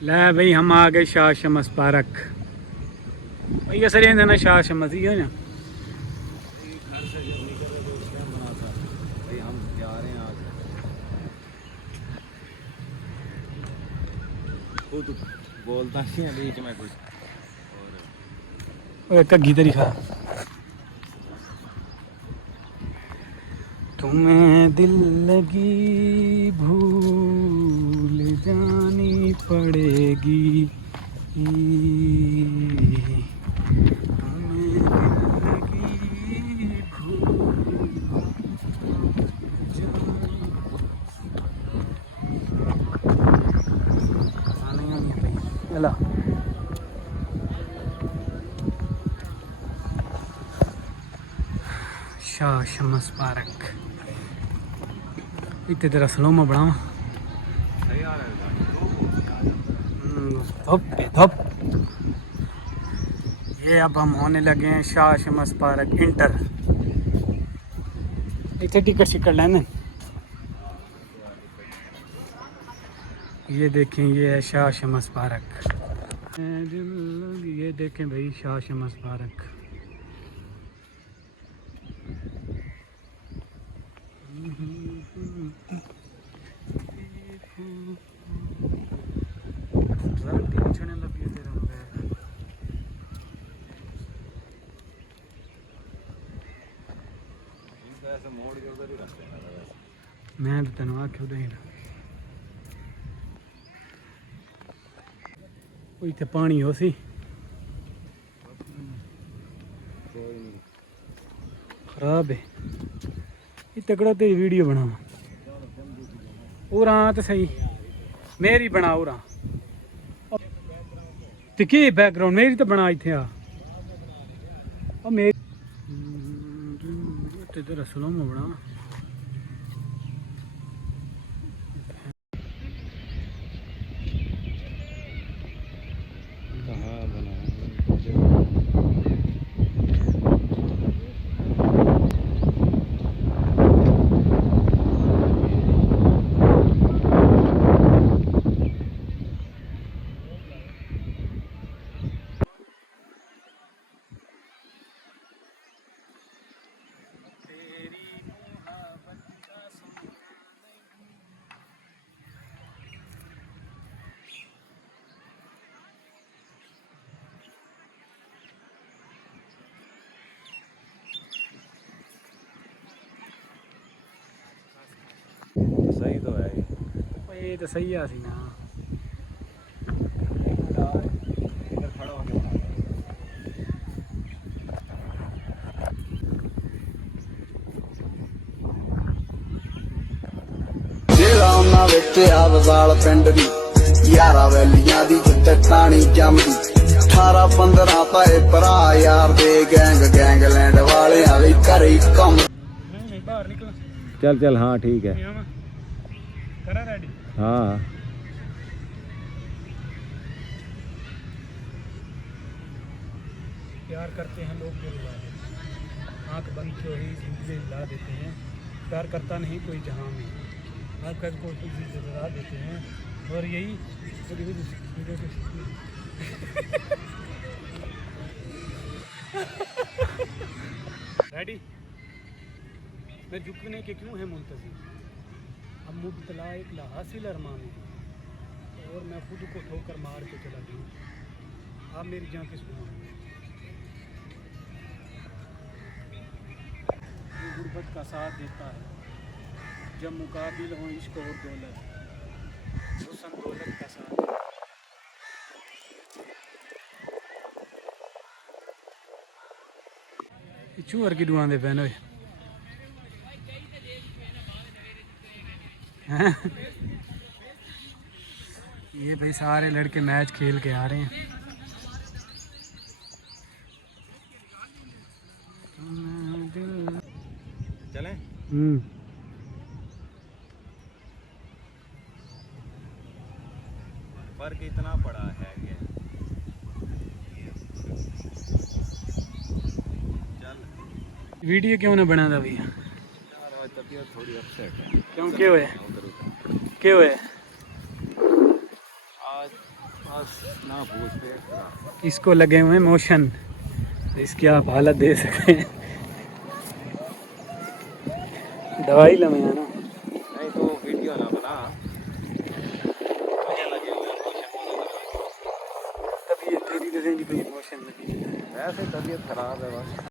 ले भाई हम आ गए शाह शमस पार्क। भैया सर ये ना शाह शमस ही है ना। घर से जब निकले तो उस टाइम बना था भाई हम जा रहे हैं आज। खुद बोलता नहीं है बीच में कुछ ओए कग्गी तरी खा। तुम्हें दिल लगी भूल जानी पड़ेगी। तुम्हें दिल लगी भूल जानी। अला शाह शमस पार्क इतने तेरा सलोमा बनावा। सही आ रहा धप धप। ये अब हम होने लगे हैं शाह शमस पार्क इंटर। इतने टिकट शिकट लेने। ये देखें ये है शाह शमस पार्क। ये देखें भाई शाह शमस पार्क। ऐसे मोड़ के उधर ही रखते हैं वैसे। मैं तो तेन आख्या उदय इतने पानी हो सी खराब है। ये तकड़ा तेरी वीडियो बना और तो सही मेरी बना और तो की बैकग्राउंड मेरी तो बना इतने आ मेरी तेरा सलोमा बना। कहाँ बना सही तो है ये तो सही आ सी ना। इधर खड़ा होके बना ਜਿਹੜਾ ਉਹਨਾਂ ਵਿੱਚ ਆ ਵਜ਼ਾਲ ਪਿੰਡ ਦੀ 11 ਵੈਲੀਆਂ ਦੀ ਜਿੱਤੇ ਟਾਣੀ ਜੰਮਦੀ 18 15 ਤਾਂ ਇਹ ਭਰਾ ਯਾਰ ਦੇ ਗੈਂਗਲੈਂਡ ਵਾਲਿਆਂ ਲਈ ਘਰੇ ਕੰਮ। नहीं बाहर निकल चल चल हाँ ठीक है करा रेडी। हाँ प्यार करते हैं लोग जो रुला देते हैं। आँख बंद क्यों ही जिंदगी हिला देते हैं। प्यार करता नहीं कोई जहाँ में आँख बंद को जला देते हैं। और यही रेडी। मैं झुकने के क्यों है मुंतज़िर। अब मुब्तला एक लाहासिल अरमान है और मैं खुद को ठोकर मार के चला गया। आप मेरी जान किस गुमान में। गुर्बत का साथ देता है जब मुकाबिल हो इश्क और दौलत। हुस्न दौलत का साथ चूहर की दुआ दे पैन हुए ये भाई सारे लड़के मैच खेल के आ रहे हैं। चलें फर्क इतना पड़ा है कि चल वीडियो क्यों ना बना था भैया। यार आज तबीयत थोड़ी अपसेट है। क्यों क्या हुआ उधर उधर क्या हुआ। आज ना पूछते इतना। इसको लगे हुए हैं मोशन, इसकी आप हालत दे सकते हैं। दवाई लमे है ना, नहीं तो वीडियो ना बना। मुझे लगे हुए तभी ये तेरी मोशन लगी है। वैसे तबीयत खराब है बस।